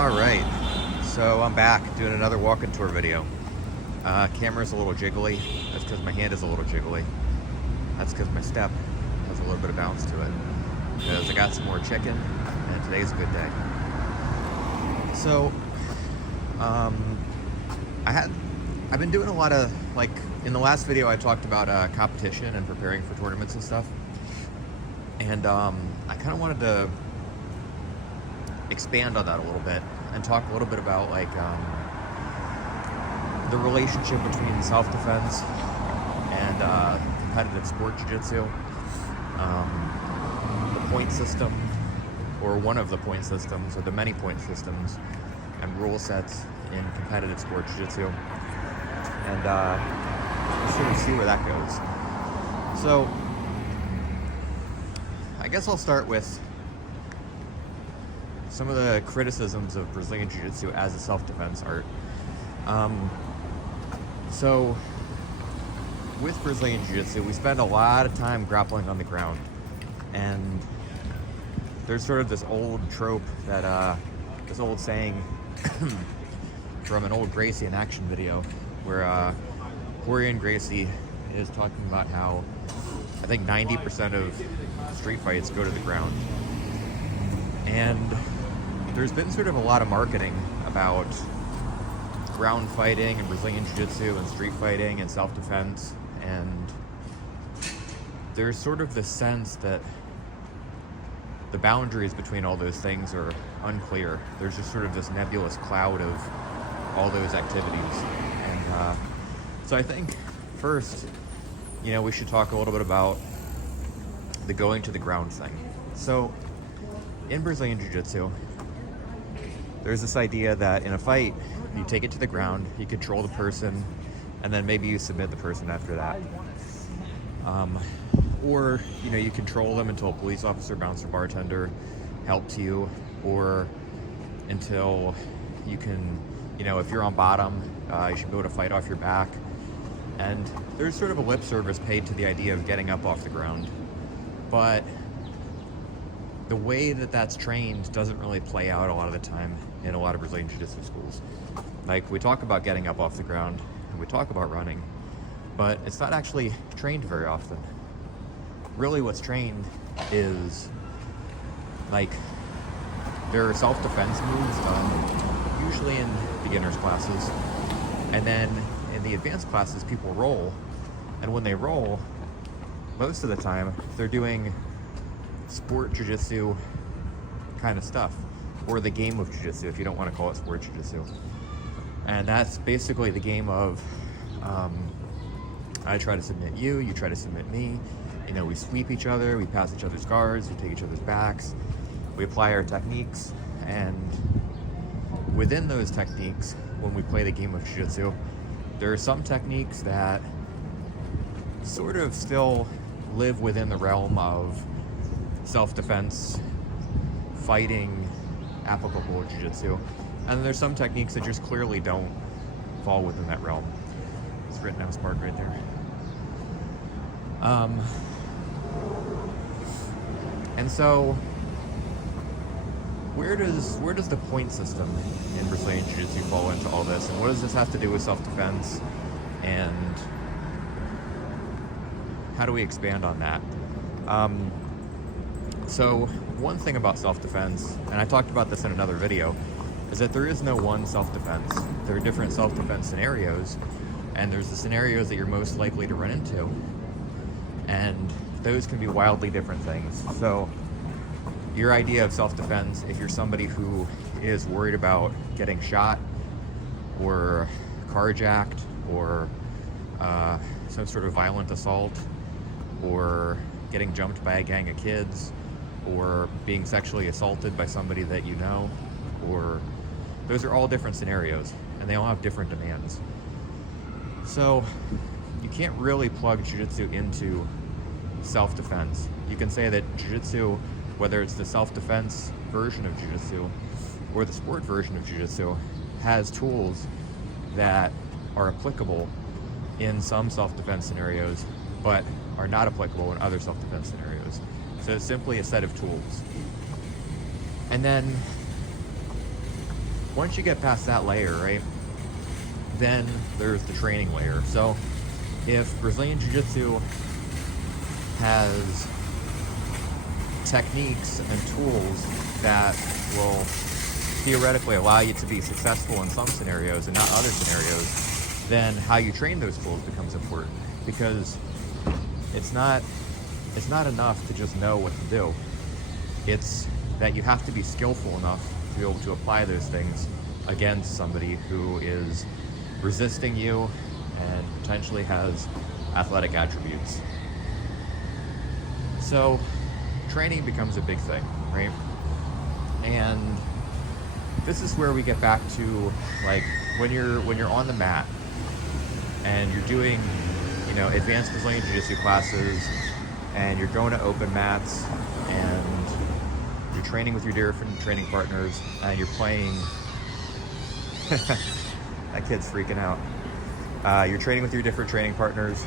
Alright, so I'm back doing another walk-in tour video. Camera's a little jiggly. That's because my hand is a little jiggly. That's because my step has a little bit of bounce to it. Because I got some more chicken, and today's a good day. So, I've been doing a lot of, like, in the last video I talked about competition and preparing for tournaments and stuff. And I kind of wanted to expand on that a little bit and talk a little bit about like the relationship between self-defense and competitive sport jiu-jitsu, the point system, or one of the point systems, or the many point systems and rule sets in competitive sport jiu-jitsu, and sort of see where that goes. So I guess I'll start with some of the criticisms of Brazilian Jiu Jitsu as a self-defense art. So with Brazilian Jiu Jitsu, we spend a lot of time grappling on the ground. And there's sort of this old trope that, this old saying from an old Gracie in action video where Corey Gracie is talking about how I think 90% of street fights go to the ground. And there's been sort of a lot of marketing about ground fighting and Brazilian Jiu-Jitsu and street fighting and self-defense, and there's sort of this sense that the boundaries between all those things are unclear. There's just sort of this nebulous cloud of all those activities. And so I think first, we should talk a little bit about the going to the ground thing. So in Brazilian Jiu-Jitsu, there's this idea that in a fight, you take it to the ground, you control the person, and then maybe you submit the person after that. Or, you control them until a police officer, bouncer, bartender helps you, or until you can, if you're on bottom, you should be able to fight off your back. And there's sort of a lip service paid to the idea of getting up off the ground. But the way that that's trained doesn't really play out a lot of the time in a lot of Brazilian Jiu-Jitsu schools. Like, we talk about getting up off the ground, and we talk about running, but it's not actually trained very often. Really what's trained is, like, there are self-defense moves done, usually in beginners classes, and then in the advanced classes, people roll, and when they roll, most of the time, they're doing sport jiu-jitsu kind of stuff, or the game of jiu-jitsu if you don't want to call it sport jiu-jitsu. And that's basically the game of I try to submit you, you try to submit me, we sweep each other, we pass each other's guards, we take each other's backs, we apply our techniques, and within those techniques, when we play the game of jiu-jitsu, there are some techniques that sort of still live within the realm of self-defense, fighting, applicable jiu-jitsu, and there's some techniques that just clearly don't fall within that realm. It's Rittenhouse Park right there. And so, where does the point system in Brazilian Jiu-Jitsu fall into all this, and what does this have to do with self-defense, and how do we expand on that? So one thing about self-defense, and I talked about this in another video, is that there is no one self-defense. There are different self-defense scenarios, and there's the scenarios that you're most likely to run into, and those can be wildly different things. So your idea of self-defense, if you're somebody who is worried about getting shot or carjacked or some sort of violent assault or getting jumped by a gang of kids or being sexually assaulted by somebody that you know, or those are all different scenarios and they all have different demands. So you can't really plug jiu-jitsu into self-defense. You can say that jiu-jitsu, whether it's the self-defense version of jiu-jitsu or the sport version of jiu-jitsu, has tools that are applicable in some self-defense scenarios but are not applicable in other self-defense scenarios. So it's simply a set of tools. And then once you get past that layer, right, then there's the training layer. So if Brazilian Jiu Jitsu has techniques and tools that will theoretically allow you to be successful in some scenarios and not other scenarios, then how you train those tools becomes important, because it's not enough to just know what to do. It's that you have to be skillful enough to be able to apply those things against somebody who is resisting you and potentially has athletic attributes. So training becomes a big thing, right? And this is where we get back to, like, when you're on the mat and you're doing, advanced Brazilian Jiu-Jitsu classes, and you're going to open mats, and you're training with your different training partners, and you're playing. That kid's freaking out. You're training with your different training partners,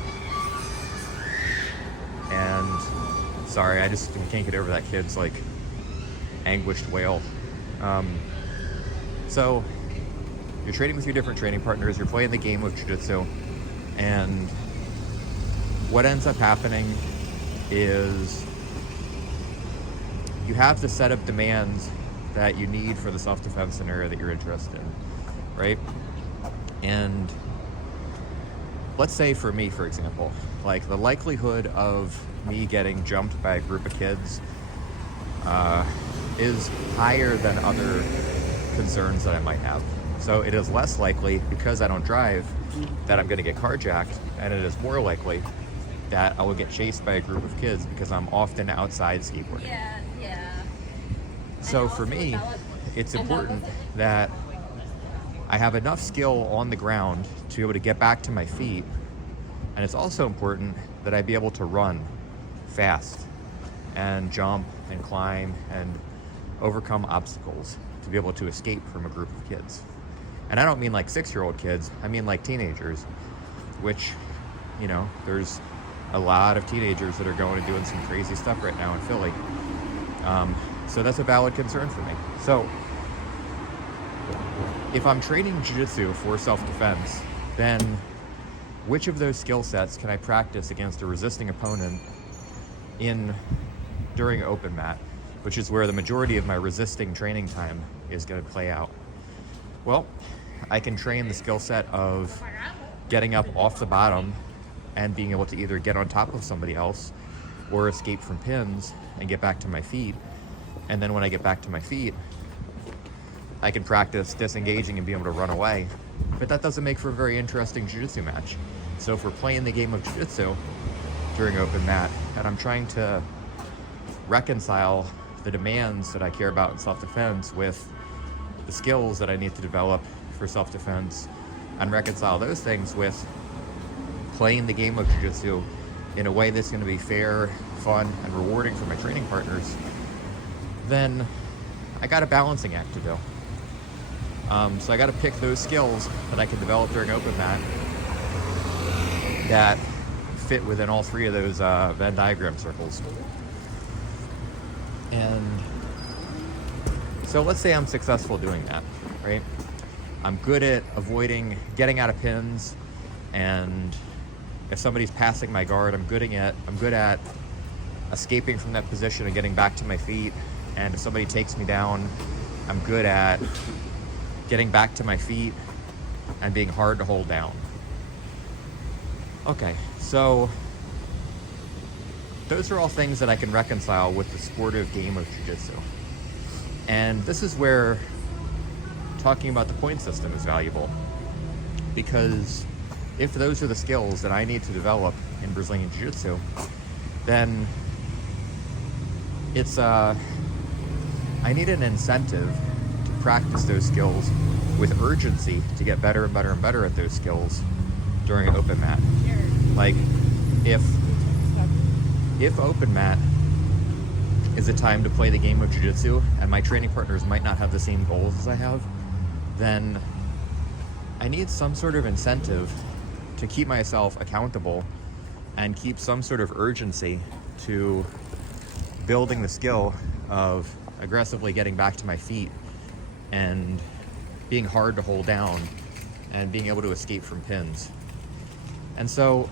and sorry, I just can't get over that kid's like anguished wail. So you're training with your different training partners, you're playing the game of jiu-jitsu, and what ends up happening is you have to set up demands that you need for the self-defense scenario that you're interested in, right? And let's say for me, for example, like the likelihood of me getting jumped by a group of kids is higher than other concerns that I might have. So it is less likely, because I don't drive, that I'm going to get carjacked, and it is more likely that I will get chased by a group of kids because I'm often outside skateboarding. Yeah. So for me, it's important that I have enough skill on the ground to be able to get back to my feet, and it's also important that I be able to run fast and jump and climb and overcome obstacles to be able to escape from a group of kids. And I don't mean like 6-year-old kids, I mean like teenagers, which, there's a lot of teenagers that are going and doing some crazy stuff right now in Philly. So that's a valid concern for me. So if I'm training jiu-jitsu for self-defense, then which of those skill sets can I practice against a resisting opponent during open mat, which is where the majority of my resisting training time is going to play out? Well, I can train the skill set of getting up off the bottom and being able to either get on top of somebody else or escape from pins and get back to my feet. And then when I get back to my feet, I can practice disengaging and being able to run away. But that doesn't make for a very interesting jiu-jitsu match. So if we're playing the game of jiu-jitsu during open mat, and I'm trying to reconcile the demands that I care about in self-defense with the skills that I need to develop for self-defense, and reconcile those things with playing the game of jiu-jitsu in a way that's going to be fair, fun, and rewarding for my training partners, then I got a balancing act to do. So I got to pick those skills that I can develop during open mat that fit within all three of those Venn diagram circles. And so let's say I'm successful doing that, right? I'm good at avoiding getting out of pins, and if somebody's passing my guard, I'm good at escaping from that position and getting back to my feet. And if somebody takes me down, I'm good at getting back to my feet and being hard to hold down. Okay, so those are all things that I can reconcile with the sportive game of jiu-jitsu. And this is where talking about the point system is valuable, because if those are the skills that I need to develop in Brazilian Jiu-Jitsu, then it's I need an incentive to practice those skills with urgency to get better and better and better at those skills during open mat. Like if open mat is a time to play the game of jiu-jitsu and my training partners might not have the same goals as I have, then I need some sort of incentive to keep myself accountable and keep some sort of urgency to building the skill of aggressively getting back to my feet and being hard to hold down, and being able to escape from pins. And so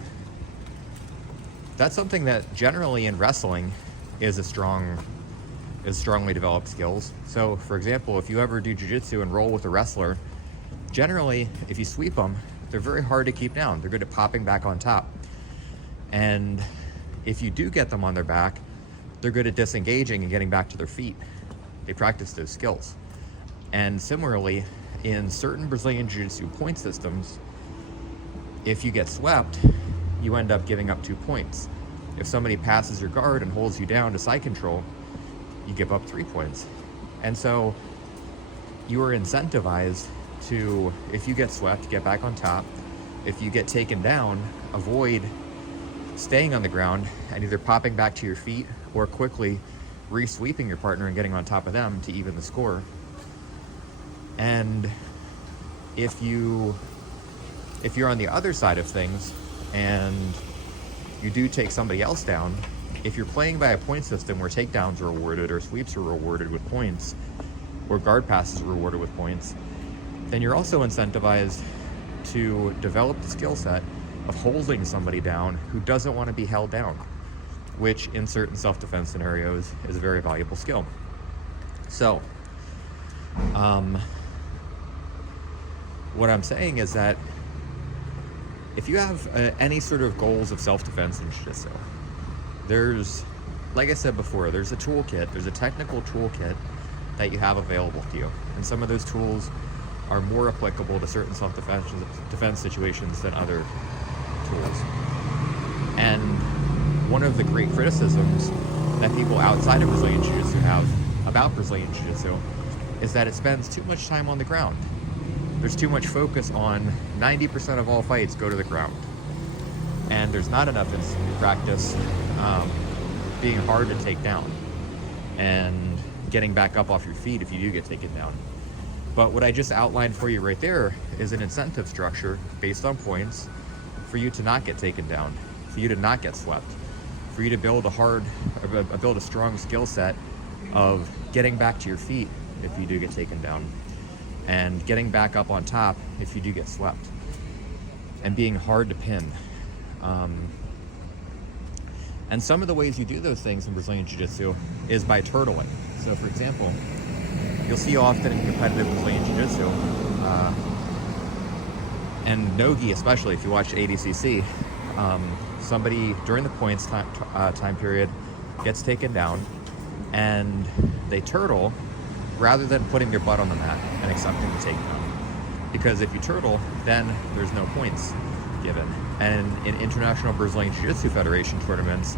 that's something that generally in wrestling is strongly developed skills. So for example, if you ever do jiu-jitsu and roll with a wrestler, generally if you sweep them, they're very hard to keep down. They're good at popping back on top. And if you do get them on their back, they're good at disengaging and getting back to their feet. They practice those skills. And similarly, in certain Brazilian Jiu-Jitsu point systems, if you get swept, you end up giving up 2 points. If somebody passes your guard and holds you down to side control, you give up 3 points. And so you are incentivized to, if you get swept, get back on top. If you get taken down, avoid staying on the ground and either popping back to your feet or quickly re-sweeping your partner and getting on top of them to even the score. And if you're on the other side of things and you do take somebody else down, if you're playing by a point system where takedowns are rewarded or sweeps are rewarded with points or guard passes are rewarded with points, then you're also incentivized to develop the skill set of holding somebody down who doesn't want to be held down, which in certain self-defense scenarios is a very valuable skill. So, what I'm saying is that if you have any sort of goals of self-defense in jiu-jitsu, there's, like I said before, there's a toolkit, there's a technical toolkit that you have available to you. And some of those tools are more applicable to certain self-defense situations than other tools. And one of the great criticisms that people outside of Brazilian Jiu-Jitsu have about Brazilian Jiu-Jitsu is that it spends too much time on the ground. There's too much focus on 90% of all fights go to the ground. And there's not enough in practice being hard to take down and getting back up off your feet if you do get taken down. But what I just outlined for you right there is an incentive structure based on points for you to not get taken down, for you to not get swept, for you to build a strong skill set of getting back to your feet if you do get taken down, and getting back up on top if you do get swept, and being hard to pin. And some of the ways you do those things in Brazilian Jiu-Jitsu is by turtling. So for example, you'll see often in competitive Brazilian Jiu-Jitsu, and Nogi especially, if you watch ADCC, somebody during the points time period gets taken down and they turtle rather than putting their butt on the mat and accepting the takedown. Because if you turtle, then there's no points given. And in International Brazilian Jiu-Jitsu Federation tournaments,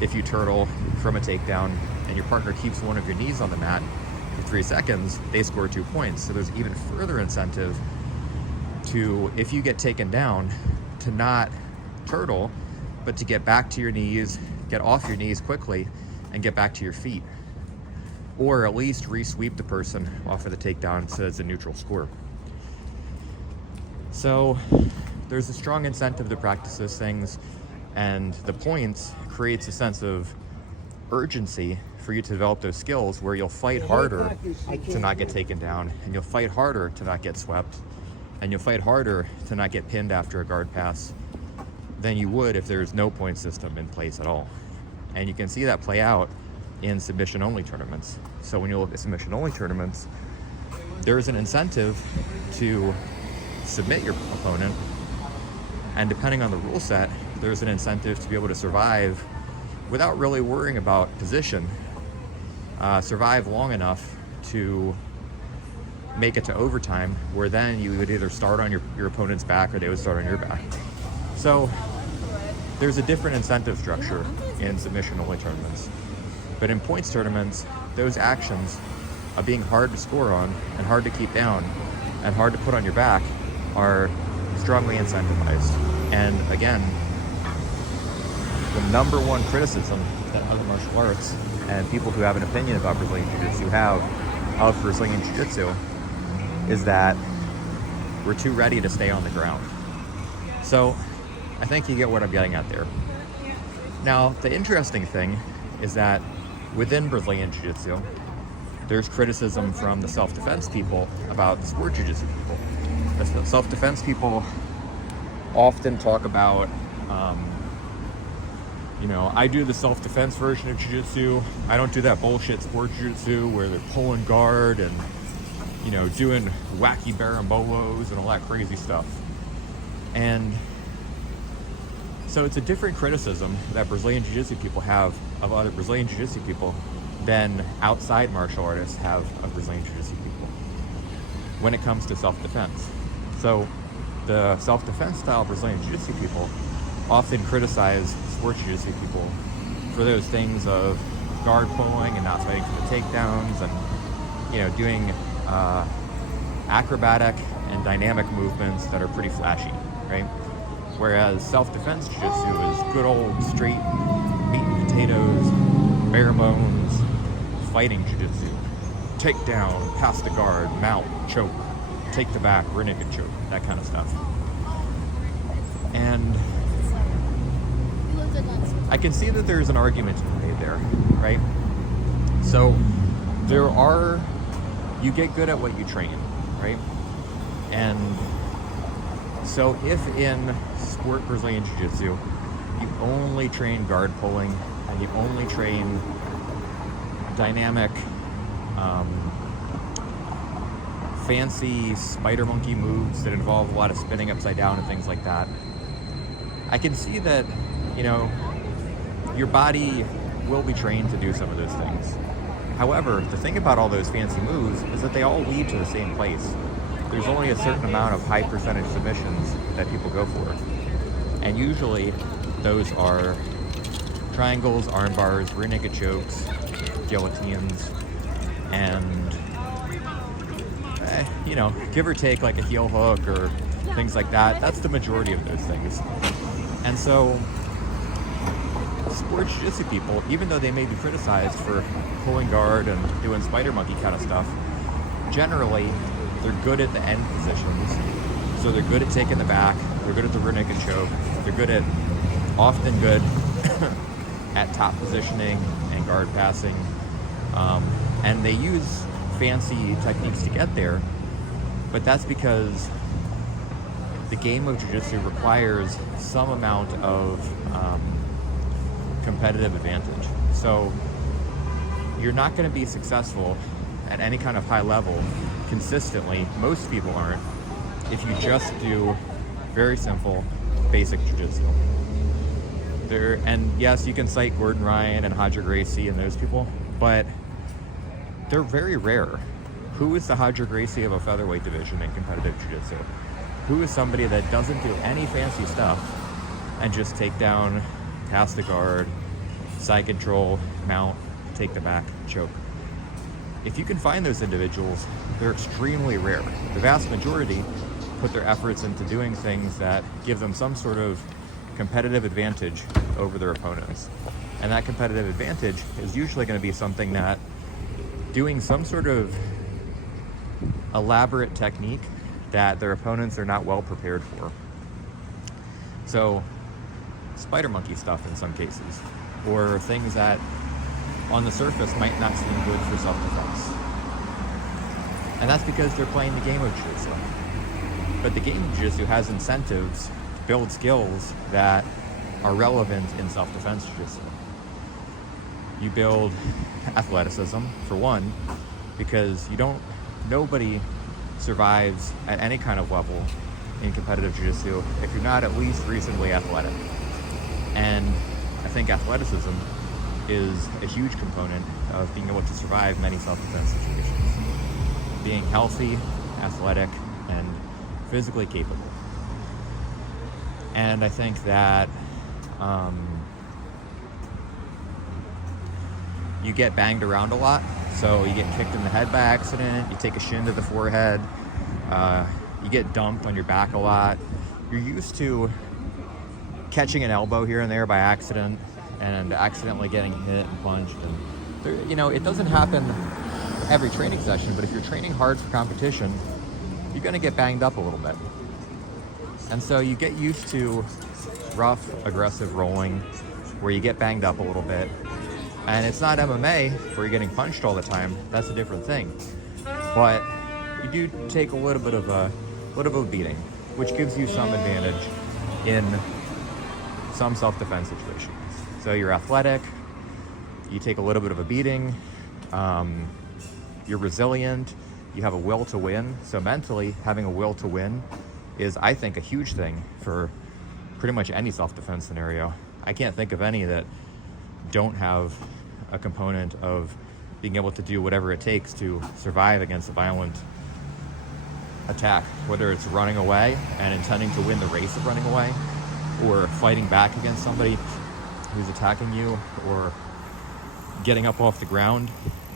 if you turtle from a takedown and your partner keeps one of your knees on the mat for 3 seconds, they score 2 points. So there's even further incentive to, if you get taken down, to not turtle, but to get back to your knees, get off your knees quickly, and get back to your feet. Or at least re-sweep the person off of the takedown so it's a neutral score. So there's a strong incentive to practice those things, and the points creates a sense of urgency for you to develop those skills where you'll fight harder to not get taken down, and you'll fight harder to not get swept, and you'll fight harder to not get pinned after a guard pass than you would if there's no point system in place at all. And you can see that play out in submission-only tournaments. So when you look at submission-only tournaments, there's an incentive to submit your opponent, and depending on the rule set, there's an incentive to be able to survive without really worrying about position, survive long enough to make it to overtime, where then you would either start on your opponent's back or they would start on your back. So there's a different incentive structure in submission-only tournaments. But in points tournaments, those actions of being hard to score on and hard to keep down and hard to put on your back are strongly incentivized. And again, the number one criticism that other martial arts and people who have an opinion about Brazilian Jiu-Jitsu have of Brazilian Jiu-Jitsu is that we're too ready to stay on the ground. So I think you get what I'm getting at there. Now, the interesting thing is that within Brazilian Jiu-Jitsu, there's criticism from the self-defense people about the sport jiu-jitsu people. The self-defense people often talk about, I do the self-defense version of jiu-jitsu. I don't do that bullshit sport jiu-jitsu where they're pulling guard and, doing wacky barambolos and all that crazy stuff. And so it's a different criticism that Brazilian Jiu-Jitsu people have of other Brazilian Jiu-Jitsu people than outside martial artists have of Brazilian Jiu-Jitsu people when it comes to self-defense. So the self-defense style Brazilian Jiu-Jitsu people often criticize sport Jiu-Jitsu people for those things of guard pulling and not fighting for the takedowns and, doing acrobatic and dynamic movements that are pretty flashy, right? Whereas self-defense jiu-jitsu is good old straight meat and potatoes, bare bones, fighting jiu-jitsu. Take down, pass the guard, mount, choke, take the back, rear naked choke, that kind of stuff. And I can see that there's an argument to be made there, right? So you get good at what you train, right? And so if in sport Brazilian Jiu-Jitsu, you only train guard pulling and you only train dynamic, fancy spider monkey moves that involve a lot of spinning upside down and things like that, I can see that, your body will be trained to do some of those things. However, the thing about all those fancy moves is that they all lead to the same place. There's only a certain amount of high percentage submissions that people go for. And usually those are triangles, arm bars, rear naked chokes, guillotines, and, give or take like a heel hook or things like that. That's the majority of those things. And so sport jiu-jitsu people, even though they may be criticized for pulling guard and doing spider monkey kind of stuff, generally they're good at the end positions. So they're good at taking the back, they're good at the rear naked choke, they're often good at top positioning and guard passing. And they use fancy techniques to get there, but that's because the game of jiu-jitsu requires some amount of competitive advantage. So you're not going to be successful at any kind of high level consistently, most people aren't, if you just do very simple, basic jiu-jitsu. And yes, you can cite Gordon Ryan and Roger Gracie and those people, but they're very rare. Who is the Roger Gracie of a featherweight division in competitive jiu-jitsu? Who is somebody that doesn't do any fancy stuff and just take down, pass the guard, side control, mount, take the back, choke? If you can find those individuals, they're extremely rare. The vast majority put their efforts into doing things that give them some sort of competitive advantage over their opponents. And that competitive advantage is usually going to be something that doing some sort of elaborate technique that their opponents are not well prepared for. So, spider monkey stuff in some cases, or things that on the surface might not seem good for self-defense. And that's because they're playing the game of jiu-jitsu. But the game of jiu-jitsu has incentives to build skills that are relevant in self-defense jiu-jitsu. You build athleticism, for one, because nobody survives at any kind of level in competitive jiu-jitsu if you're not at least reasonably athletic. And I think athleticism is a huge component of being able to survive many self-defense situations. Being healthy, athletic, and physically capable. And I think that you get banged around a lot. So you get kicked in the head by accident, you take a shin to the forehead, you get dumped on your back a lot. You're used to catching an elbow here and there by accident and accidentally getting hit and punched. And it doesn't happen every training session, but if you're training hard for competition, you're going to get banged up a little bit. And so you get used to rough, aggressive rolling where you get banged up a little bit. And it's not MMA where you're getting punched all the time. That's a different thing. But you do take a little bit of a beating, which gives you some advantage in some self-defense situations. So you're athletic, you take a little bit of a beating, you're resilient, you have a will to win. So mentally, having a will to win is, I think, a huge thing for pretty much any self-defense scenario. I can't think of any that don't have a component of being able to do whatever it takes to survive against a violent attack, whether it's running away and intending to win the race of running away, or fighting back against somebody who's attacking you, or getting up off the ground,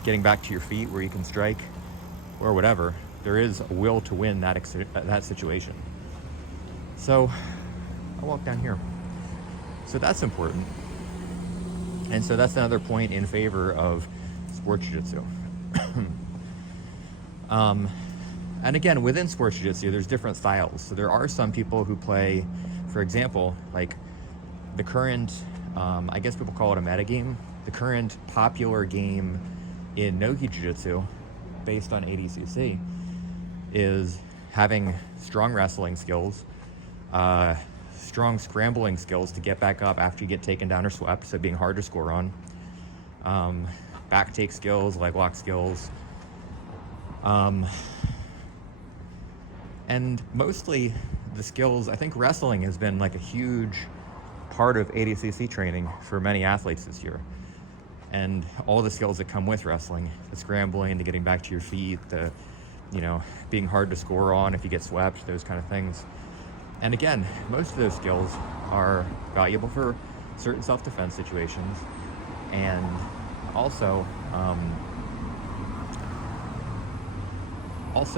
getting back to your feet where you can strike, or whatever. There is a will to win that situation. So I'll walk down here. So that's important. And so that's another point in favor of sports jiu-jitsu. And again, within sports jiu-jitsu, there's different styles. So there are some people who play, for example, like the current, I guess people call it a metagame, the current popular game in no-gi jiu-jitsu, based on ADCC, is having strong wrestling skills, strong scrambling skills to get back up after you get taken down or swept, so being hard to score on, back take skills, leg lock skills, and mostly the skills. I think wrestling has been like a huge part of ADCC training for many athletes this year, and all the skills that come with wrestling, the scrambling, the getting back to your feet, the, you know, being hard to score on if you get swept, those kind of things. And again, most of those skills are valuable for certain self-defense situations, and also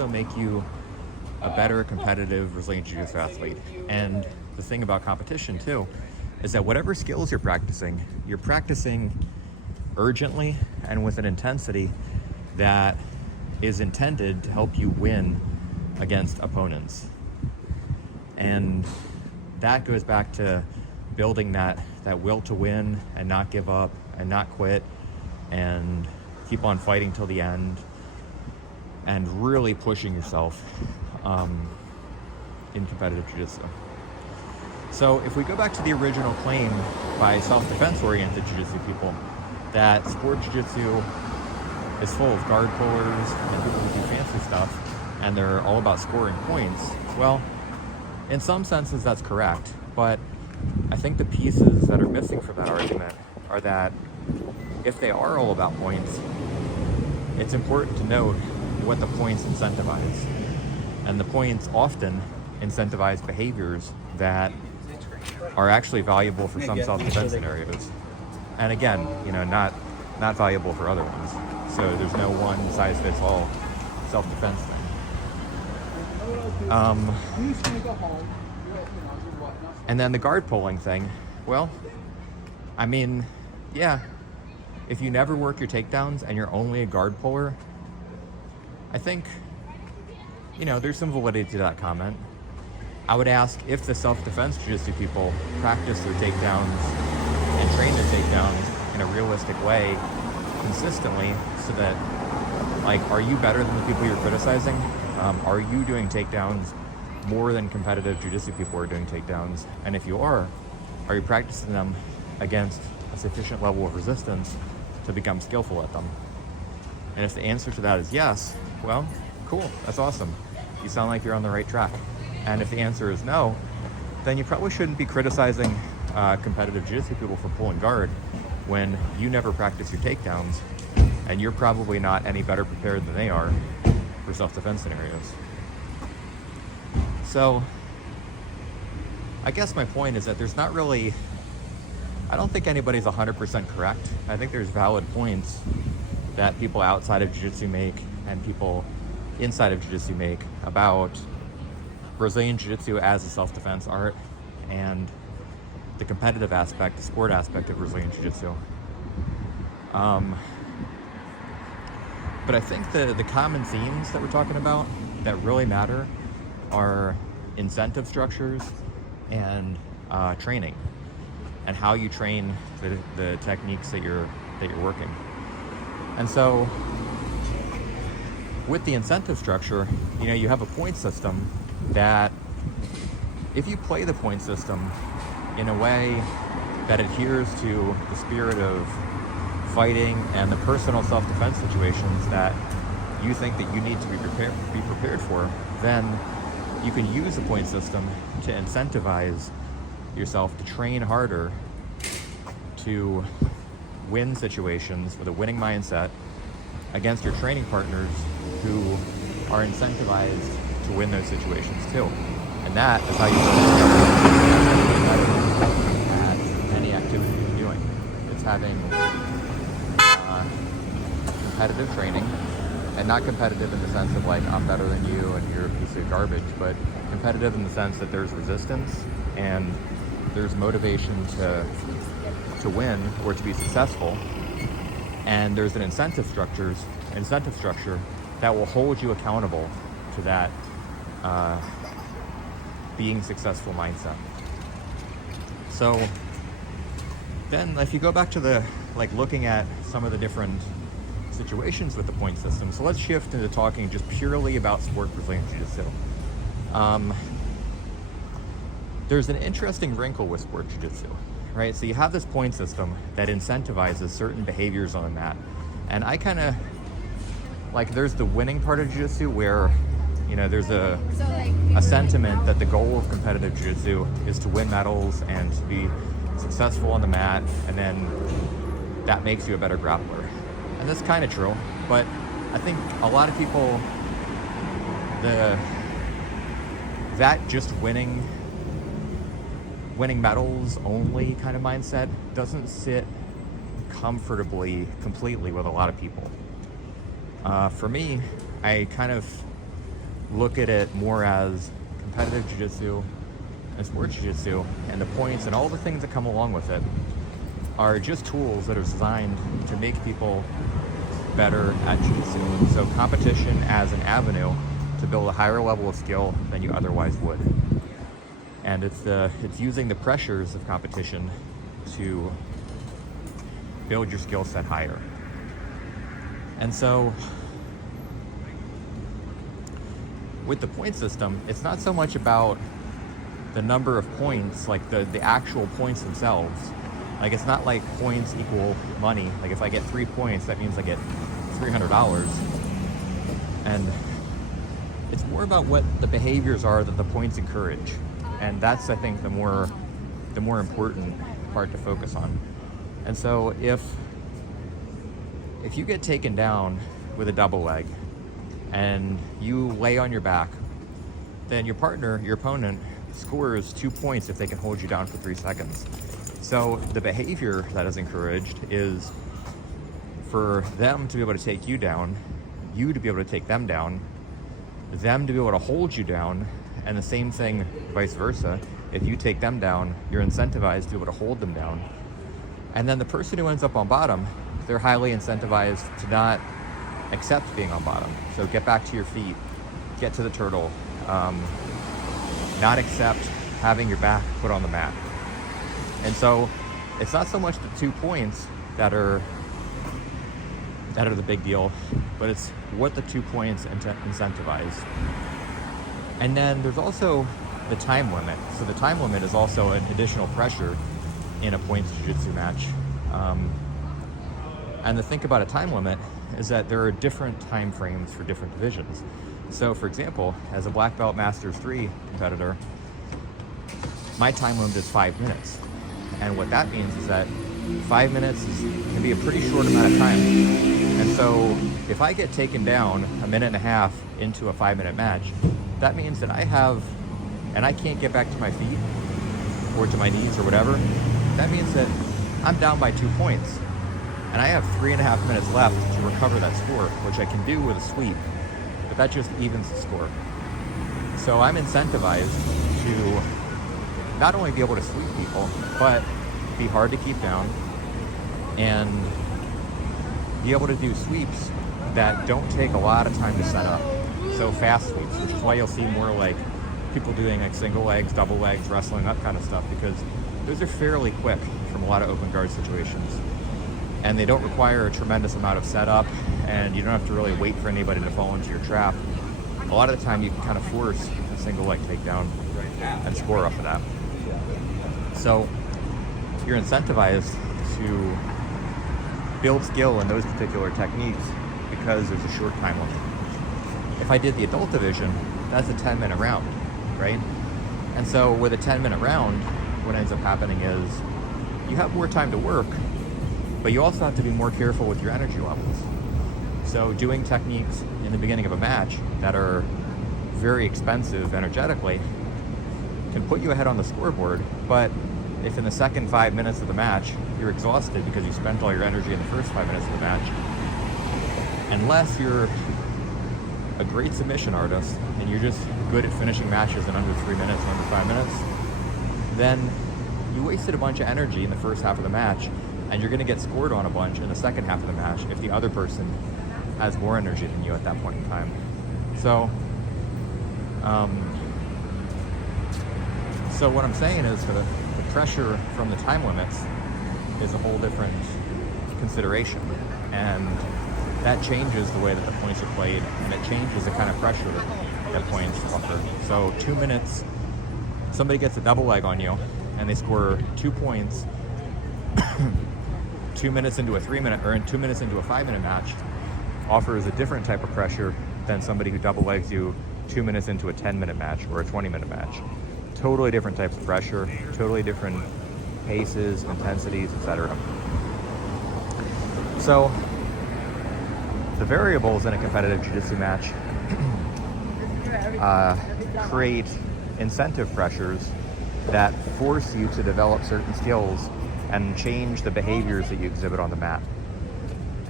make you a better competitive Brazilian Jiu Jitsu athlete. And the thing about competition too is that whatever skills you're practicing urgently and with an intensity that is intended to help you win against opponents. And that goes back to building that will to win and not give up and not quit and keep on fighting till the end and really pushing yourself in competitive jiu-jitsu. So if we go back to the original claim by self-defense oriented jiu-jitsu people that sport jiu-jitsu is full of guard pullers and people who do fancy stuff and they're all about scoring points, well, in some senses that's correct, but I think the pieces that are missing from that argument are that if they are all about points, it's important to note what the points incentivize. And the points often incentivize behaviors that are actually valuable for some self-defense scenarios. And again, you know, not valuable for other ones. So there's no one size fits all self-defense thing. And then the guard pulling thing, well, I mean, yeah, if you never work your takedowns and you're only a guard puller, I think, you know, there's some validity to that comment. I would ask if the self-defense jiu-jitsu people practice their takedowns and train their takedowns in a realistic way consistently, so that, like, are you better than the people you're criticizing? Are you doing takedowns more than competitive jiu-jitsu people are doing takedowns? And if you are you practicing them against a sufficient level of resistance to become skillful at them? And if the answer to that is yes, well, cool, that's awesome. You sound like you're on the right track. And if the answer is no, then you probably shouldn't be criticizing competitive jiu-jitsu people for pulling guard when you never practice your takedowns and you're probably not any better prepared than they are for self-defense scenarios. So I guess my point is that there's not really, I don't think anybody's 100% correct. I think there's valid points that people outside of jiu-jitsu make and people inside of jiu-jitsu make about Brazilian jiu-jitsu as a self-defense art and the competitive aspect, the sport aspect of Brazilian jiu-jitsu. But I think the common themes that we're talking about that really matter are incentive structures and training, and how you train the techniques that you're that you're working. And so with the incentive structure, you have a point system that if you play the point system in a way that adheres to the spirit of fighting and the personal self-defense situations that you think that you need to be prepared for, then you can use the point system to incentivize yourself to train harder, to win situations with a winning mindset against your training partners who are incentivized to win those situations too. And that is how you build at any activity you're doing. It's having competitive training, and not competitive in the sense of like, I'm better than you and you're a piece of garbage, but competitive in the sense that there's resistance and there's motivation to win or to be successful, and there's an incentive structure that will hold you accountable to that being successful mindset. So then if you go back to the looking at some of the different situations with the point system, so let's shift into talking just purely about sport Brazilian Jiu-Jitsu. There's an interesting wrinkle with sport Jiu-Jitsu, right? So you have this point system that incentivizes certain behaviors on the mat, and I kind of there's the winning part of Jiu-Jitsu where there's a sentiment that the goal of competitive Jiu-Jitsu is to win medals and to be successful on the mat, and then that makes you a better grappler. And that's kind of true, but I think a lot of people, that just winning medals only kind of mindset doesn't sit comfortably completely with a lot of people. For me, I kind of look at it more as competitive Jiu-Jitsu and sport Jiu-Jitsu, and the points and all the things that come along with it are just tools that are designed to make people better at Jiu-Jitsu. So competition as an avenue to build a higher level of skill than you otherwise would. And it's using the pressures of competition to build your skill set higher. And so with the point system, it's not so much about the number of points, the actual points themselves. It's not like points equal money. If I get 3 points, that means I get $300. And it's more about what the behaviors are that the points encourage. And that's, I think, the more important part to focus on. And so if you get taken down with a double leg and you lay on your back, then your opponent, scores 2 points if they can hold you down for 3 seconds. So the behavior that is encouraged is for them to be able to take you down, you to be able to take them down, them to be able to hold you down, and the same thing vice versa. If you take them down, you're incentivized to be able to hold them down. And then the person who ends up on bottom, they're highly incentivized to not accept being on bottom. So get back to your feet, get to the turtle, not accept having your back put on the mat. And so it's not so much the 2 points that are the big deal, but it's what the 2 points incentivize. And then there's also the time limit. So the time limit is also an additional pressure in a points jiu-jitsu match. And the thing about a time limit is that there are different time frames for different divisions. So for example, as a black belt Masters 3 competitor, my time limit is 5 minutes. And what that means is that 5 minutes can be a pretty short amount of time. And so if I get taken down a minute and a half into a 5-minute match, that means that I can't get back to my feet or to my knees or whatever. That means that I'm down by 2 points. And I have 3.5 minutes left to recover that score, which I can do with a sweep, but that just evens the score. So I'm incentivized to not only be able to sweep people, but be hard to keep down and be able to do sweeps that don't take a lot of time to set up. So fast sweeps, which is why you'll see more like people doing like single legs, double legs, wrestling, that kind of stuff, because those are fairly quick from a lot of open guard situations. and they don't require a tremendous amount of setup, and you don't have to really wait for anybody to fall into your trap. A lot of the time you can kind of force a single leg takedown and score off of that. So you're incentivized to build skill in those particular techniques because there's a short time limit. If I did the adult division, that's a 10-minute round, right? And so with a 10-minute round, what ends up happening is you have more time to work, but you also have to be more careful with your energy levels. So doing techniques in the beginning of a match that are very expensive energetically can put you ahead on the scoreboard, but if in the second 5 minutes of the match you're exhausted because you spent all your energy in the first 5 minutes of the match, unless you're a great submission artist and you're just good at finishing matches in under 3 minutes, under 5 minutes, then you wasted a bunch of energy in the first half of the match, and you're going to get scored on a bunch in the second half of the match if the other person has more energy than you at that point in time. So, so what I'm saying is the pressure from the time limits is a whole different consideration, and that changes the way that the points are played, and it changes the kind of pressure that points offer. So 2 minutes, somebody gets a double leg on you and they score 2 points 2 minutes into a 3 minute, or in 2 minutes into a 5 minute match, offers a different type of pressure than somebody who double legs you 2 minutes into a 10-minute match or a 20-minute match. Totally different types of pressure, totally different paces, intensities, etc. So the variables in a competitive jiu-jitsu match create incentive pressures that force you to develop certain skills and change the behaviors that you exhibit on the mat.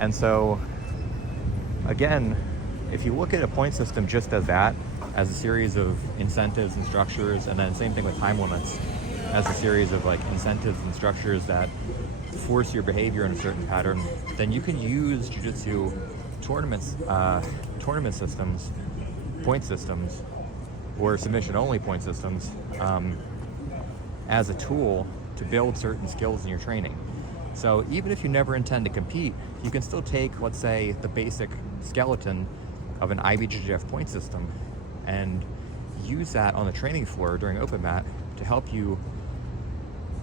And so, again, if you look at a point system just as that, as a series of incentives and structures, and then same thing with time limits, as a series of like incentives and structures that force your behavior in a certain pattern, then you can use jiu-jitsu tournaments, tournament systems, point systems, or submission-only point systems as a tool to build certain skills in your training. So even if you never intend to compete, you can still take, let's say, the basic skeleton of an IBJJF point system and use that on the training floor during open mat to help you,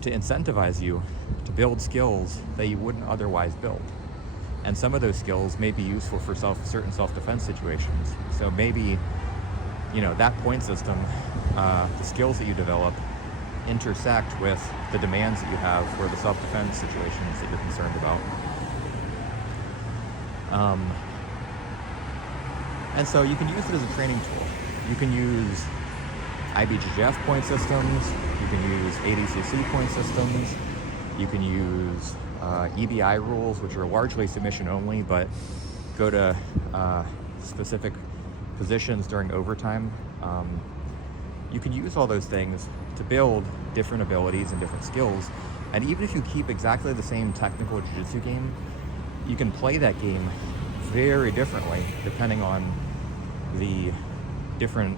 to incentivize you to build skills that you wouldn't otherwise build. And some of those skills may be useful for certain self-defense situations. So maybe, you know, that point system, the skills that you develop intersect with the demands that you have for the self-defense situations that you're concerned about. And so you can use it as a training tool. You can use IBJJF point systems, you can use ADCC point systems, you can use EBI rules, which are largely submission only, but go to specific positions during overtime. You can use all those things to build different abilities and different skills. And even if you keep exactly the same technical jiu-jitsu game, you can play that game very differently depending on the different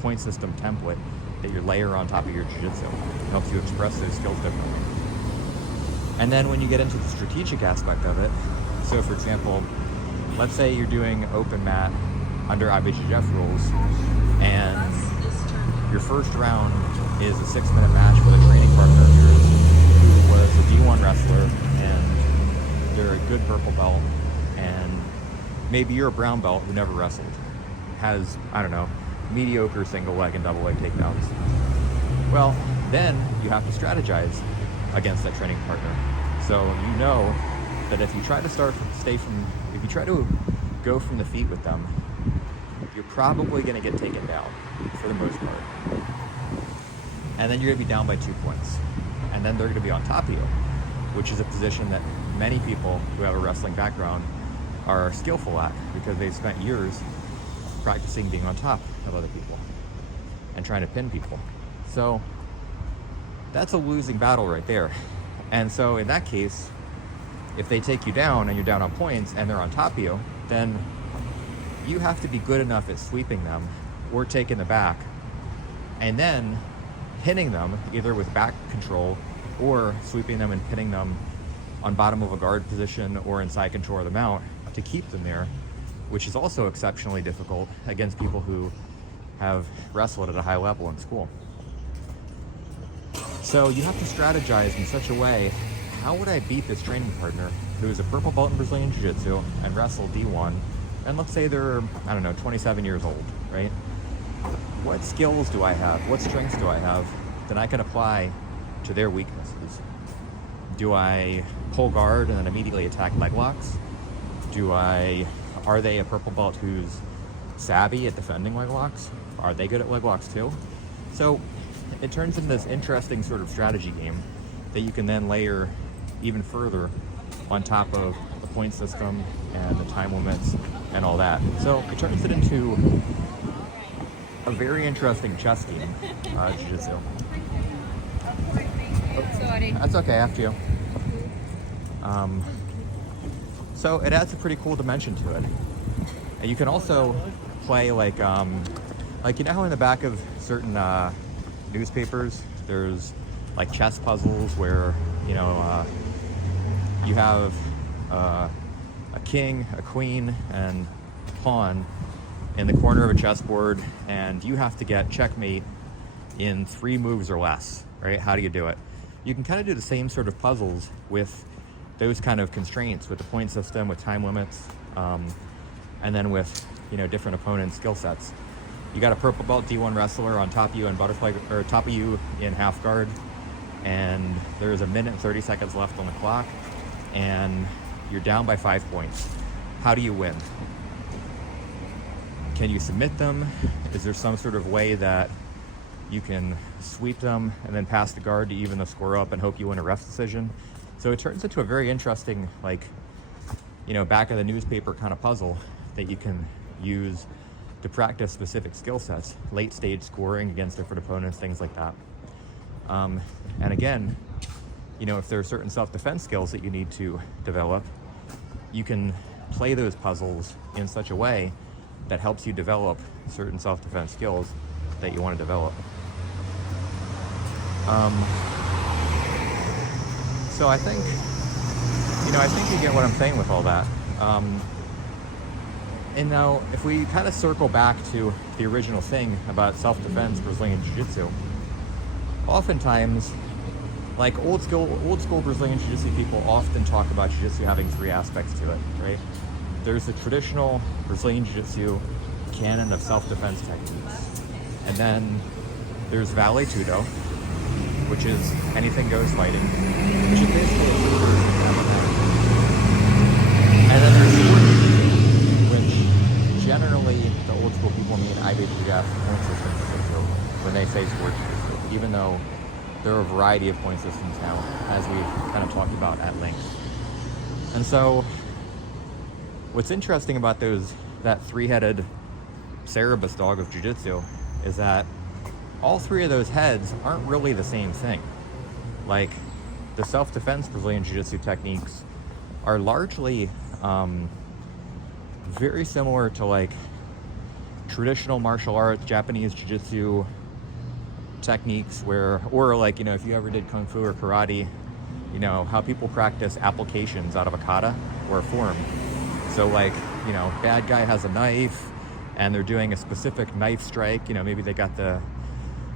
point system template that you layer on top of your jiu-jitsu. It helps you express those skills differently. And then when you get into the strategic aspect of it, so for example, let's say you're doing open mat under IBJJF rules, and your first round is a 6-minute match with a training partner of yours who was a D1 wrestler, and they're a good purple belt, and maybe you're a brown belt who never wrestled, has, I don't know, mediocre single leg and double leg takedowns. Well, then you have to strategize against that training partner. So you know that if you try to if you try to go from the feet with them, you're probably going to get taken down for the most part. And then you're going to be down by 2 points. And then they're going to be on top of you, which is a position that many people who have a wrestling background are skillful at because they've spent years practicing being on top of other people and trying to pin people. So that's a losing battle right there. And so in that case, if they take you down and you're down on points and they're on top of you, then you have to be good enough at sweeping them or taking the back and then pinning them either with back control or sweeping them and pinning them on bottom of a guard position or in side control of the mount to keep them there, which is also exceptionally difficult against people who have wrestled at a high level in school. So you have to strategize in such a way, how would I beat this training partner who is a purple belt in Brazilian Jiu Jitsu and wrestled D1, and let's say they're, I don't know, 27 years old, right? What skills do I have? What strengths do I have that I can apply to their weaknesses? Do I pull guard and then immediately attack leg locks? Are they a purple belt who's savvy at defending leg locks? Are they good at leg locks too? So it turns into this interesting sort of strategy game that you can then layer even further on top of the point system and the time limits and all that. So it turns it into a very interesting chess game, Jiu-Jitsu. Sorry. That's okay, after you. So it adds a pretty cool dimension to it. And you can also play like you know how in the back of certain newspapers there's like chess puzzles where you have a king, a queen, and a pawn in the corner of a chessboard, and you have to get checkmate in 3 moves or less, right? How do you do it? You can kind of do the same sort of puzzles with those kind of constraints, with the point system, with time limits, and then with different opponents' skill sets. You got a purple belt D1 wrestler on top of you in butterfly, or top of you in half guard, and there's 1 minute and 30 seconds left on the clock, and you're down by 5 points. How do you win? Can you submit them? Is there some sort of way that you can sweep them and then pass the guard to even the score up and hope you win a ref decision? So it turns into a very interesting, back of the newspaper kind of puzzle that you can use to practice specific skill sets, late stage scoring against different opponents, things like that. And again, if there are certain self-defense skills that you need to develop, you can play those puzzles in such a way that helps you develop certain self-defense skills that you want to develop. So I think you get what I'm saying with all that. And now, if we kind of circle back to the original thing about self-defense Brazilian Jiu-Jitsu, oftentimes, like old school Brazilian Jiu-Jitsu people often talk about Jiu-Jitsu having 3 aspects to it, right? There's the traditional Brazilian Jiu-Jitsu canon of self-defense techniques. And then there's Vale Tudo, which is anything goes fighting, which is basically a free version of MMA. And then there's Jiu-Jitsu, which generally the old school people mean IBJJF point system Jiu-Jitsu when they say sport Jiu-Jitsu, even though there are a variety of point systems now, as we've kind of talked about at length. And so what's interesting about that 3-headed Cerebus dog of Jiu-Jitsu is that all 3 of those heads aren't really the same thing. Like, the self-defense Brazilian Jiu-Jitsu techniques are largely very similar to like traditional martial arts, Japanese Jiu-Jitsu techniques or if you ever did Kung Fu or Karate, how people practice applications out of a kata or a form. So bad guy has a knife and they're doing a specific knife strike, maybe they got the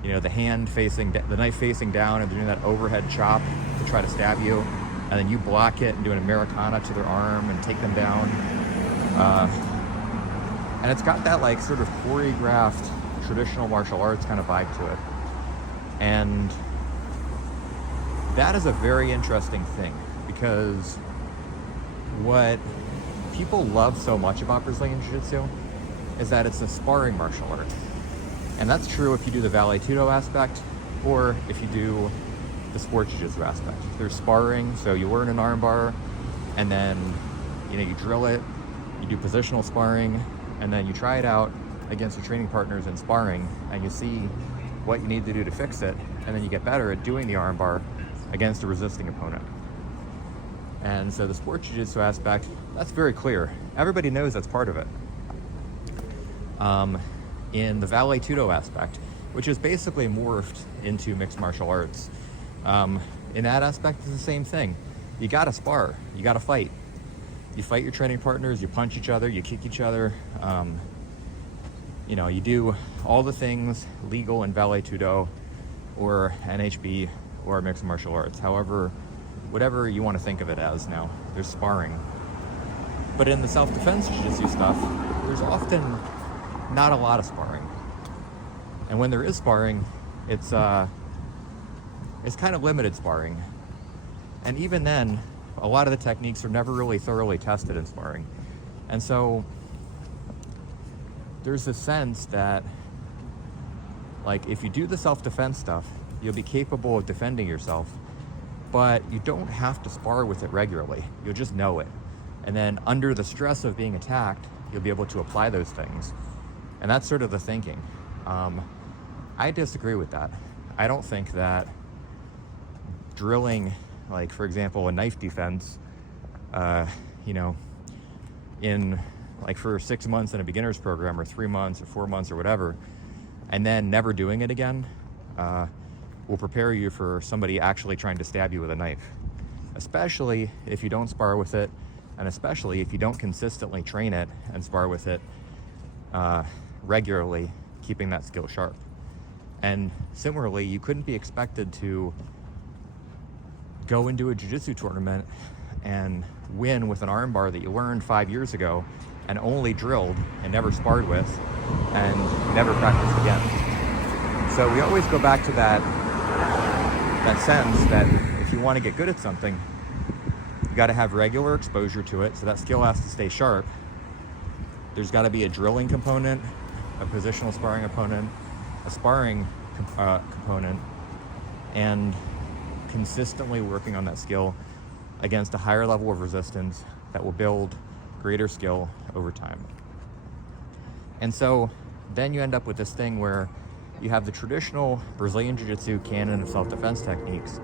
knife facing down and they're doing that overhead chop to try to stab you, and then you block it and do an Americana to their arm and take them down. And it's got that sort of choreographed traditional martial arts kind of vibe to it. And that is a very interesting thing, because what people love so much about Brazilian Jiu-Jitsu is that it's a sparring martial art. And that's true if you do the Vale Tudo aspect or if you do the sport Jiu-Jitsu aspect. There's sparring, so you learn an armbar, and then you drill it, you do positional sparring, and then you try it out against your training partners in sparring, and you see what you need to do to fix it, and then you get better at doing the armbar against a resisting opponent. And so the sport Jiu-Jitsu aspect, that's very clear. Everybody knows that's part of it. In the Vale Tudo aspect, which is basically morphed into mixed martial arts, in that aspect it's the same thing. you gotta spar, you gotta fight. You fight your training partners, you punch each other, you kick each other. You know, you do all the things legal in Vale Tudo or NHB or mixed martial arts. However, whatever you want to think of it as now, there's sparring. But in the self-defense jiu-jitsu stuff, there's often not a lot of sparring. And when there is sparring, it's kind of limited sparring. And even then, a lot of the techniques are never really thoroughly tested in sparring. And so there's a sense that, like, if you do the self-defense stuff, you'll be capable of defending yourself, but you don't have to spar with it regularly. You'll just know it. And then under the stress of being attacked, you'll be able to apply those things. And that's sort of the thinking. I disagree with that. I don't think that drilling, like, for example, a knife defense, you know, in, like, for 6 months in a beginner's program, or 3 months or 4 months or whatever, and then never doing it again, will prepare you for somebody actually trying to stab you with a knife. Especially if you don't spar with it, and especially if you don't consistently train it and spar with it regularly, keeping that skill sharp. And similarly, you couldn't be expected to go into a jiu-jitsu tournament and win with an armbar that you learned 5 years ago and only drilled and never sparred with and never practiced again. So we always go back to that sense that if you want to get good at something, you got to have regular exposure to it, so that skill has to stay sharp. There's got to be a drilling component, a positional sparring component, a sparring component, and consistently working on that skill against a higher level of resistance that will build greater skill over time. And so then you end up with this thing where you have the traditional Brazilian Jiu Jitsu canon of self-defense techniques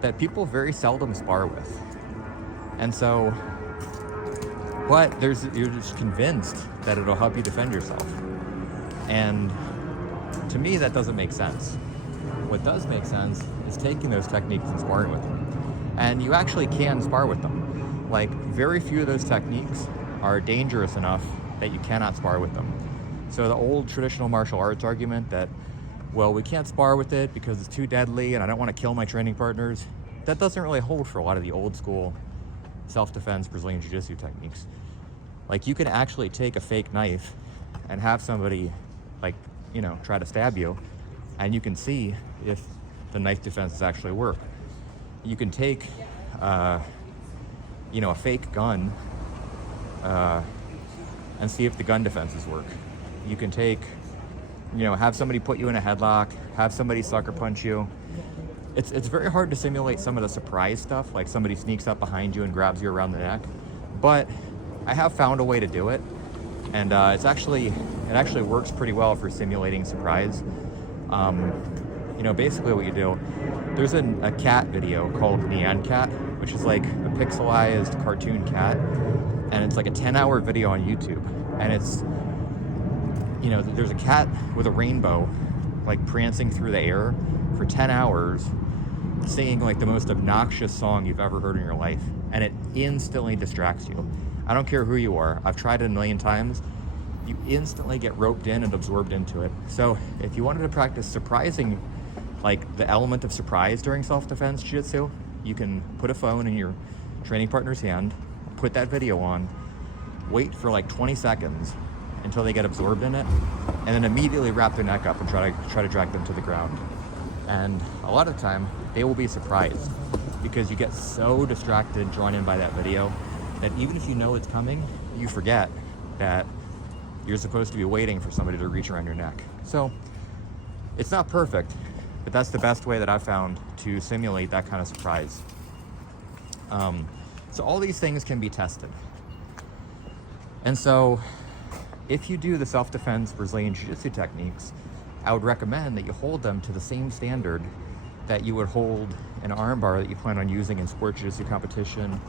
that people very seldom spar with. And so, but you're just convinced that it'll help you defend yourself. And to me, that doesn't make sense. What does make sense is taking those techniques and sparring with them. And you actually can spar with them. Like, very few of those techniques are dangerous enough that you cannot spar with them. So the old traditional martial arts argument that, well, we can't spar with it because it's too deadly and I don't want to kill my training partners, that doesn't really hold for a lot of the old school self-defense Brazilian Jiu Jitsu techniques. Like, you can actually take a fake knife and have somebody, like, you know, try to stab you, and you can see if the knife defenses actually work. You can take, you know, a fake gun and see if the gun defenses work. You can take, you know, have somebody put you in a headlock, have somebody sucker punch you. It's very hard to simulate some of the surprise stuff, like somebody sneaks up behind you and grabs you around the neck. But I have found a way to do it, and it actually works pretty well for simulating surprise. You know, basically what you do, there's a cat video called Nyan Cat, which is like a pixelized cartoon cat, and it's like a 10-hour video on YouTube. And it's, you know, there's a cat with a rainbow, like, prancing through the air for 10 hours, singing like the most obnoxious song you've ever heard in your life, and it instantly distracts you. I don't care who you are. I've tried it a million times. You instantly get roped in and absorbed into it. So if you wanted to practice surprising, like the element of surprise during self-defense jiu-jitsu, you can put a phone in your training partner's hand, put that video on, wait for like 20 seconds until they get absorbed in it, and then immediately wrap their neck up and try to drag them to the ground. And a lot of the time, they will be surprised because you get so distracted and drawn in by that video that even if you know it's coming, you forget that you're supposed to be waiting for somebody to reach around your neck. So it's not perfect, but that's the best way that I've found to simulate that kind of surprise. So all these things can be tested. And so if you do the self-defense Brazilian Jiu-Jitsu techniques, I would recommend that you hold them to the same standard that you would hold an armbar that you plan on using in sport jiu-jitsu competition,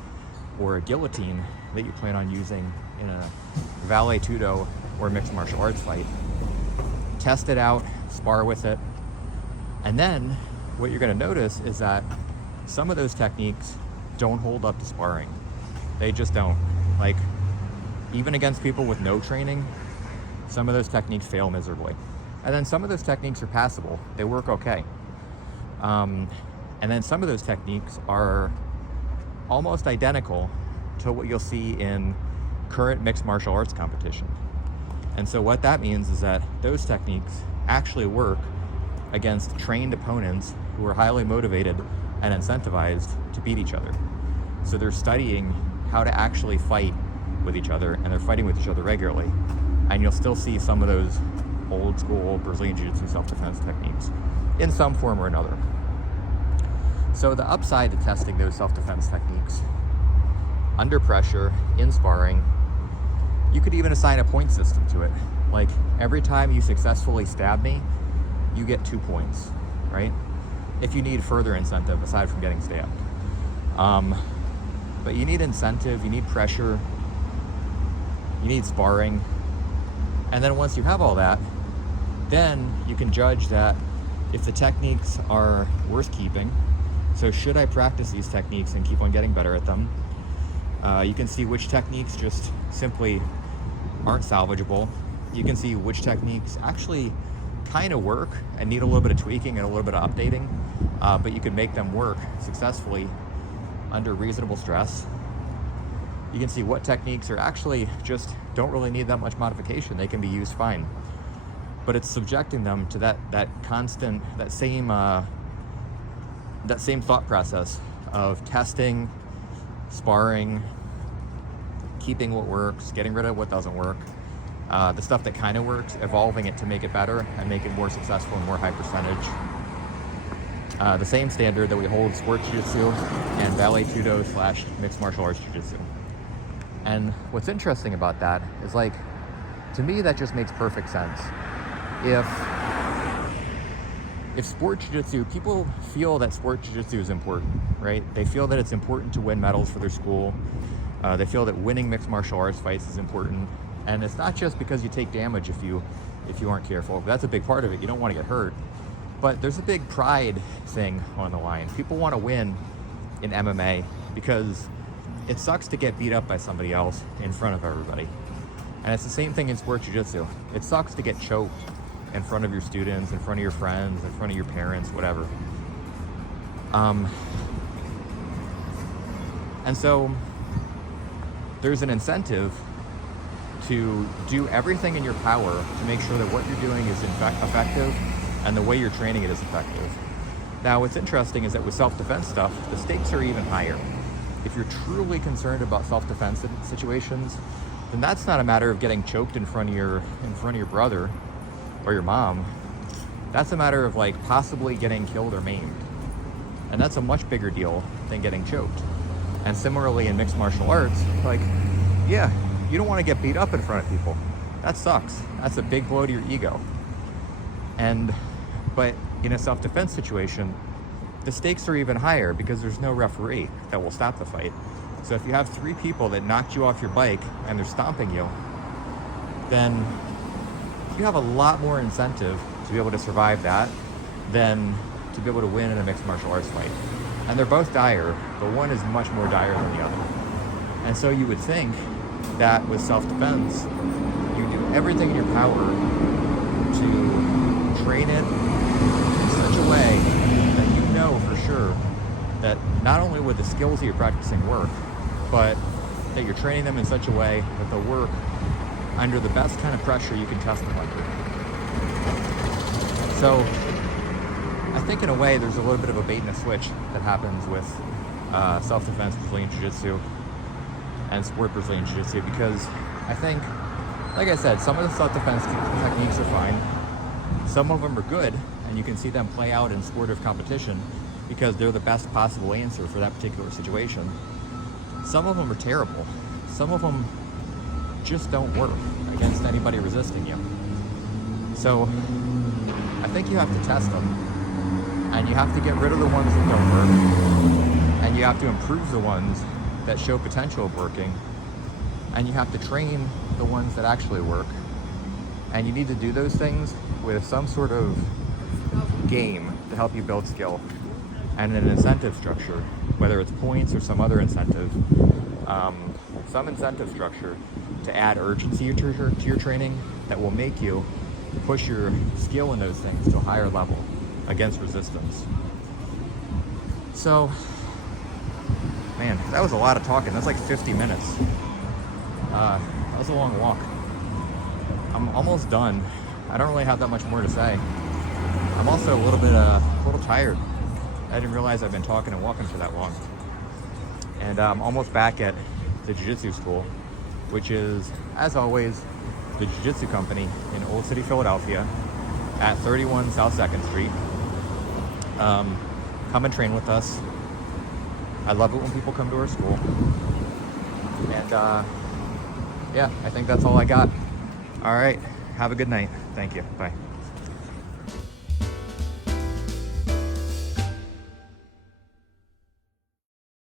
or a guillotine that you plan on using in a Vale Tudo or mixed martial arts fight. Test it out, spar with it, and then what you're going to notice is that some of those techniques don't hold up to sparring. They just don't. Like, even against people with no training, some of those techniques fail miserably. And then some of those techniques are passable. They work okay. And then some of those techniques are almost identical to what you'll see in current mixed martial arts competition. And so what that means is that those techniques actually work against trained opponents who are highly motivated and incentivized to beat each other. So they're studying how to actually fight with each other, and they're fighting with each other regularly. And you'll still see some of those old school Brazilian Jiu Jitsu self-defense techniques in some form or another. So the upside to testing those self-defense techniques under pressure, in sparring, you could even assign a point system to it. Like, every time you successfully stab me, you get 2 points, right? If you need further incentive aside from getting stabbed. But you need incentive, you need pressure, you need sparring. And then once you have all that, then you can judge that if the techniques are worth keeping. So should I practice these techniques and keep on getting better at them? You can see which techniques just simply aren't salvageable. You can see which techniques actually kind of work and need a little bit of tweaking and a little bit of updating, but you can make them work successfully under reasonable stress. You can see what techniques are actually just don't really need that much modification. They can be used fine. But it's subjecting them to that same thought process of testing, sparring, keeping what works, getting rid of what doesn't work, the stuff that kind of works, evolving it to make it better and make it more successful and more high percentage. The same standard that we hold sport jiu-jitsu and ballet tudo / mixed martial arts jiu-jitsu. And what's interesting about that is, like, to me, that just makes perfect sense. If sport jiu-jitsu, people feel that sport jiu-jitsu is important, right? They feel that it's important to win medals for their school. They feel that winning mixed martial arts fights is important. And it's not just because you take damage if you aren't careful. That's a big part of it. You don't want to get hurt. But there's a big pride thing on the line. People want to win in MMA because it sucks to get beat up by somebody else in front of everybody. And it's the same thing in sport jiu-jitsu. It sucks to get choked in front of your students, in front of your friends, in front of your parents, whatever. And so there's an incentive to do everything in your power to make sure that what you're doing is in fact effective and the way you're training it is effective. Now, what's interesting is that with self-defense stuff, the stakes are even higher. If you're truly concerned about self-defense situations, then that's not a matter of getting choked in front of your brother or your mom. That's a matter of, like, possibly getting killed or maimed. And that's a much bigger deal than getting choked. And similarly in mixed martial arts, like, yeah, you don't want to get beat up in front of people. That sucks. That's a big blow to your ego. But in a self-defense situation, the stakes are even higher because there's no referee that will stop the fight. So if you have 3 people that knocked you off your bike and they're stomping you, then you have a lot more incentive to be able to survive that than to be able to win in a mixed martial arts fight. And they're both dire, but one is much more dire than the other. And so you would think that with self-defense, you do everything in your power to train it in such a way that you know for sure that not only would the skills that you're practicing work, but that you're training them in such a way that they'll work under the best kind of pressure you can test them under. So I think in a way there's a little bit of a bait and a switch that happens with self-defense Brazilian Jiu-Jitsu and sport Brazilian Jiu-Jitsu, because I think, like I said, some of the self-defense techniques are fine. Some of them are good, and you can see them play out in sportive competition because they're the best possible answer for that particular situation. Some of them are terrible. Some of them just don't work against anybody resisting you. So I think you have to test them, and you have to get rid of the ones that don't work, and you have to improve the ones that show potential of working, and you have to train the ones that actually work. And you need to do those things with some sort of game to help you build skill and an incentive structure whether it's points or some other incentive, some incentive structure to add urgency to your training that will make you push your skill in those things to a higher level against resistance. So, man, that was a lot of talking. That's like 50 minutes. That was a long walk. I'm almost done. I don't really have that much more to say. I'm also a little tired. I didn't realize I've been talking and walking for that long. And I'm almost back at the Jiu-Jitsu school, which is, as always, the Jiu-Jitsu company in Old City, Philadelphia, at 31 South 2nd Street. Come and train with us. I love it when people come to our school. And yeah, I think that's all I got. All right, have a good night. Thank you. Bye.